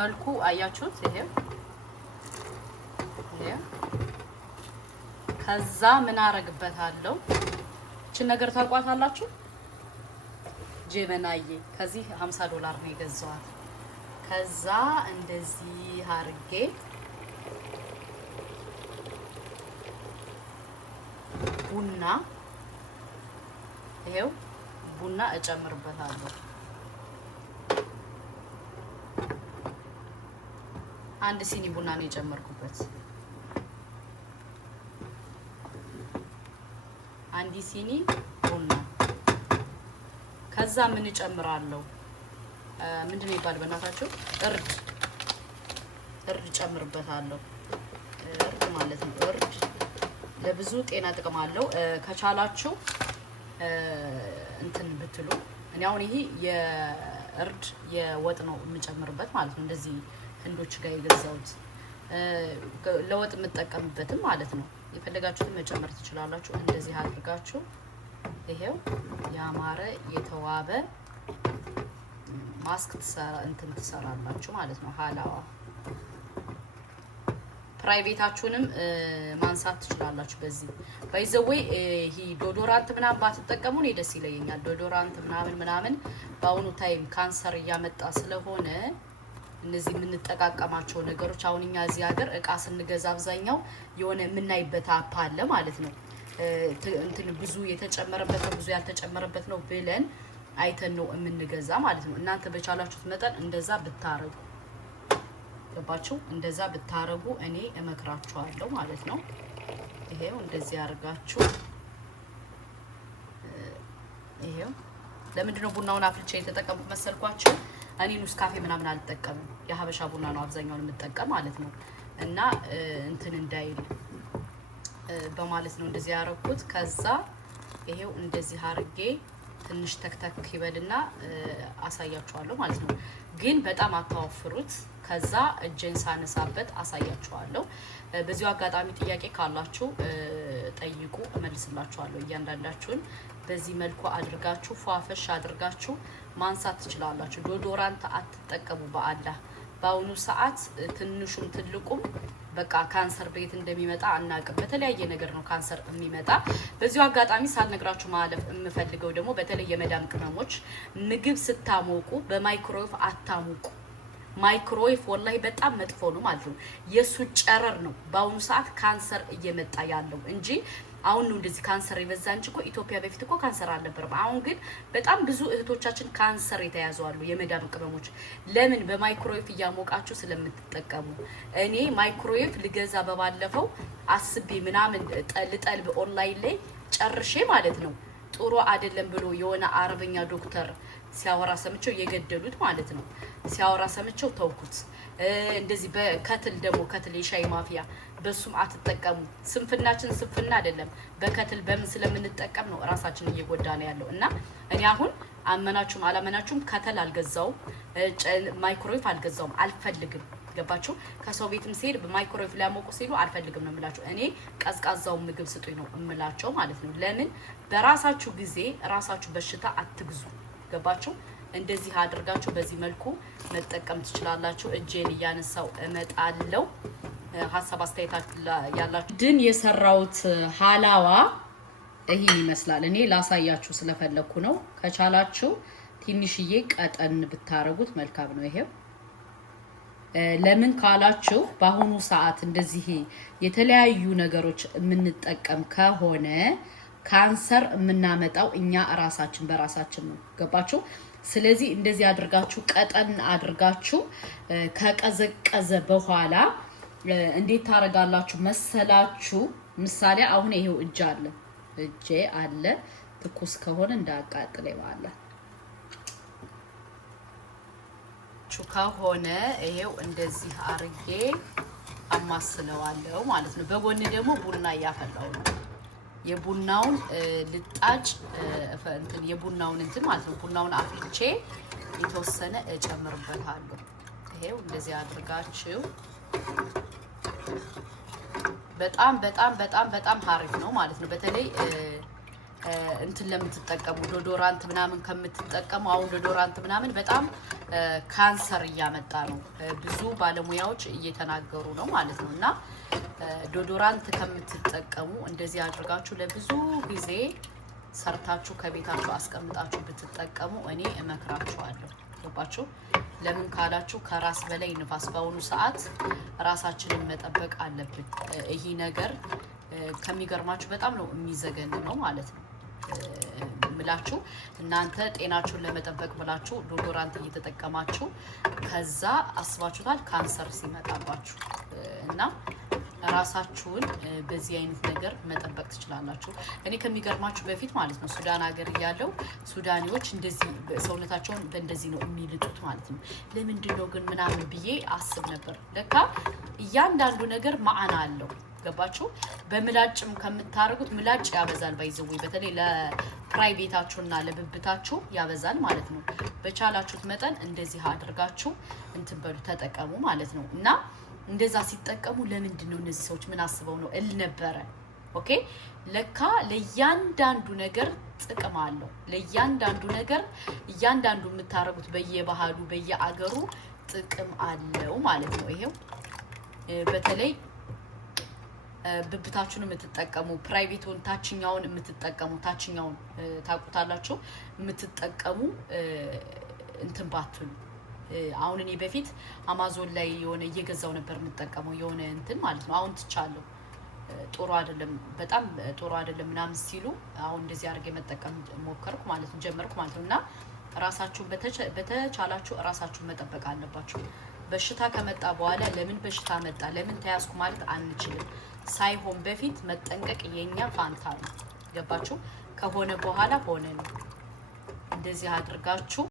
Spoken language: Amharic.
መልኩ አያችሁት ይሄው ከዛ ምን አረግበታለሁ እቺ ነገር ታቋታላችሁ ጀበናዬ ከዚህ $50 ነው የገዛዋት ከዛ እንደዚህ አርጌ ቡና ይሄው ቡና እጨምርበታለሁ አንድ ሲኒ ቡና ነው የጨመርኩበት አንድ ሲኒ ቡና ከዛ ምን እጨምራለሁ ምንድነው ይባል በእናታችሁ እርድ ጨምርበታለሁ እርድ ማለት ነው እርድ ለብዙ ጤና ጥቅም አለው ከቻላችሁ እንትን ብትሉ እኔ አሁን ይሄ የእርድ የወጥ ነው የምጨምርበት ማለት ነው እንደዚህ ህንዶች ጋር የገዛውት ለወጥ የምጠቀምበትም ማለት ነው የፈለጋችሁትን መጨመር ትችላላችሁ እንደዚህ አድርጋችሁ ይሄው ያማረ የተዋበ ማስክ ትሰራላችሁ ማለት ነው ሃላዋ ፕራይቬታችሁንም ማንሳት ትችላላችሁ በዚህ ባይዘዌይ ይሄ ዶዶራንት ምናምን ባትጠቀሙ ነው ደስ ይለኛል ዶዶራንት ምናምን በአሁኑ ታይም ካንሰር እያመጣ ስለሆነ እነዚህ የምንጠቃቀማቸው ነገሮች አሁን እኛ እዚህ ሀገር እቃ ስንገዛ አብዛኛው የሆነ የምናይበት አፕ አለ ማለት ነው እንትን ብዙ የተጨመረበት ነው ብዙ ያልተጨመረበት ነው ብለን አይተን ነው የምንገዛ ማለት ነው እናንተ በቻላችሁት መጠን እንደዛ ብታረጉ ገባችሁ እንደዛ ብታረጉ እኔ እመክራችኋለሁ ማለት ነው ይሄው እንደዚህ አርጋችሁ ይሄው ለምንድን ነው ቡናውን አፍልቼ የተጠቀምኩት መሰልኳችሁ እኔ ኑስካፌ ምናምን አልጠቀምም የሀበሻ ቡና ነው አብዛኛውን የምጠቀም ማለት ነው እና እንትን እንዳይል በማለት ነው እንደዚህ ያረኩት ከዛ ይሄው እንደዚህ አርጌ ትንሽ ተክተክ ይበልና አሳያችኋለሁ ማለት ነው ግን በጣም አታወፍሩት ከዛ እጄን ሳነሳበት አሳያችኋለሁ በዚሁ አጋጣሚ ጥያቄ ካላችሁ ጠይቁ እመልስላችኋለሁ እያንዳንዳችሁን በዚህ መልኩ አድርጋችሁ ፏፈሽ አድርጋችሁ ማንሳት ትችላላችሁ ዶዶራንት አትጠቀሙ በአላህ በአሁኑ ሰዓት ትንሹም ትልቁም በቃ ካንሰር ቤት እንደሚመጣ አናውቅም በተለያየ ነገር ነው ካንሰር የሚመጣ በዚሁ አጋጣሚ ሳልነግራችሁ ማለፍ የምፈልገው ደግሞ በተለይ የመዳም ቅመሞች ምግብ ስታሞቁ በማይክሮዌቭ አታሞቁ ማይክሮዌቭ ወላሂ በጣም መጥፎ ነው ማለት ነው የሱ ጨረር ነው በአሁኑ ሰዓት ካንሰር እየመጣ ያለው እንጂ አሁን ነው እንደዚህ ካንሰር ይበዛ እንጂ እኮ ኢትዮጵያ በፊት እኮ ካንሰር አልነበረም አሁን ግን በጣም ብዙ እህቶቻችን ካንሰር የተያዙ አሉ የመዳም ቅመሞች ለምን በማይክሮዌቭ እያሞቃችሁ ስለምትጠቀሙ እኔ ማይክሮዌቭ ልገዛ በባለፈው አስቤ ምናምን ልጠልብ ኦንላይን ላይ ጨርሼ ማለት ነው ጥሩ አይደለም ብሎ የሆነ አረበኛ ዶክተር ሲያወራ ሰምቸው የገደሉት ማለት ነው ሲያወራ ሰምቸው ተውኩት እንደዚህ በከትል ደግሞ ከትል የሻይ ማፊያ በሱም አትጠቀሙ ስንፍናችን ስንፍና አይደለም በከትል በምን ስለምንጠቀም ነው ራሳችን እየጎዳነ ያለው እና እኔ አሁን አመናችሁም አላመናችሁም ከተል አልገዛውም ማይክሮዌቭ አልገዛውም አልፈልግም ገባችሁ ከሰው ቤትም ሲሄድ በማይክሮዌቭ ሊያሞቁ ሲሉ አልፈልግም ነው የምላችሁ እኔ ቀዝቃዛው ምግብ ስጡኝ ነው እምላቸው ማለት ነው ለምን በራሳችሁ ጊዜ ራሳችሁ በሽታ አትግዙ ገባችሁ እንደዚህ አድርጋችሁ በዚህ መልኩ መጠቀም ትችላላችሁ እጄን እያነሳው እመጣለሁ ሐሳብ አስተያየታችሁ ያላችሁ ድን የሰራውት ሃላዋ ይሄን ይመስላል እኔ ላሳያችሁ ስለፈለኩ ነው ከቻላችሁ ትንሽዬ ቀጠን ብታረጉት መልካም ነው ይሄው ለምን ካላችሁ በአሁኑ ሰዓት እንደዚህ የተለያዩ ነገሮች የምንጠቀም ከሆነ ካንሰር የምናመጣው እኛ ራሳችን በራሳችን ነው ገባችሁ ስለዚህ እንደዚህ አድርጋችሁ ቀጠን አድርጋችሁ ከቀዘቀዘ በኋላ እንዴት ታረጋላችሁ መሰላችሁ ምሳሌ አሁን ይሄው እጄ አለ ትኩስ ከሆነ እንዳያቃጥለኝ ማለት ከሆነ ይሄው እንደዚህ አርጌ አማስለዋለሁ ማለት ነው በጎን ደግሞ ቡና ያፈላው ነው የቡናውን ልጣጭ እንትን የቡናውን እንትን ማለት ነው ቡናውን አፍልቼ የተወሰነ እጨምርበታለሁ ይሄው እንደዚህ አድርጋችሁ በጣም ሀሪፍ ነው ማለት ነው በተለይ እንትን ለምትጠቀሙ ዶዶራንት ምናምን ከምትጠቀሙ አሁን ዶዶራንት ምናምን በጣም ካንሰር እያመጣ ነው፣ ብዙ ባለሙያዎች እየተናገሩ ነው ማለት ነው። እና ዶዶራንት ከምትጠቀሙ እንደዚህ አድርጋችሁ ለብዙ ጊዜ ሰርታችሁ ከቤታችሁ አስቀምጣችሁ ብትጠቀሙ እኔ እመክራችኋለሁ። ገባችሁ? ለምን ካላችሁ ከራስ በላይ ንፋስ። በአሁኑ ሰዓት ራሳችንን መጠበቅ አለብን። ይሄ ነገር ከሚገርማችሁ በጣም ነው የሚዘገን ነው ማለት ነው ምላችሁ። እናንተ ጤናችሁን ለመጠበቅ ብላችሁ ዶዶራንት እየተጠቀማችሁ ከዛ አስባችሁታል ካንሰር ሲመጣባችሁ እና ራሳችሁን በዚህ አይነት ነገር መጠበቅ ትችላላችሁ። እኔ ከሚገርማችሁ በፊት ማለት ነው ሱዳን ሀገር እያለው ሱዳኒዎች እንደዚህ ሰውነታቸውን በእንደዚህ ነው የሚልጡት ማለት ነው። ለምንድን ነው ግን ምናምን ብዬ አስብ ነበር። ለካ እያንዳንዱ ነገር ማዕና አለው። ገባችሁ? በምላጭም ከምታረጉት ምላጭ ያበዛል። ባይዘው በተለይ ለፕራይቬታችሁና ለብብታችሁ ያበዛል ማለት ነው። በቻላችሁት መጠን እንደዚህ አድርጋችሁ እንትን በሉ ተጠቀሙ ማለት ነው። እና እንደዛ ሲጠቀሙ ለምንድን ነው እነዚህ ሰዎች ምን አስበው ነው እል ነበረ። ኦኬ ለካ ለእያንዳንዱ ነገር ጥቅም አለው። ለእያንዳንዱ ነገር እያንዳንዱ የምታረጉት በየባህሉ በየአገሩ ጥቅም አለው ማለት ነው። ይሄው በተለይ ብብታችሁን የምትጠቀሙ ፕራይቬቱን ታችኛውን የምትጠቀሙ ታችኛውን ታቁታላችሁ የምትጠቀሙ እንትን ባትሉ። አሁን እኔ በፊት አማዞን ላይ የሆነ እየገዛው ነበር የምጠቀመው የሆነ እንትን ማለት ነው። አሁን ትቻለሁ። ጥሩ አይደለም፣ በጣም ጥሩ አይደለም ምናምን ሲሉ አሁን እንደዚህ አድርጌ መጠቀም ሞከርኩ ማለት ነው፣ ጀመርኩ ማለት ነው። እና ራሳችሁን በተቻላችሁ ራሳችሁን መጠበቅ አለባችሁ። በሽታ ከመጣ በኋላ ለምን በሽታ መጣ ለምን ተያዝኩ ማለት አንችልም። ሳይሆን በፊት መጠንቀቅ የኛ ፋንታ ነው። ገባችሁ? ከሆነ በኋላ ሆነ ነው። እንደዚህ አድርጋችሁ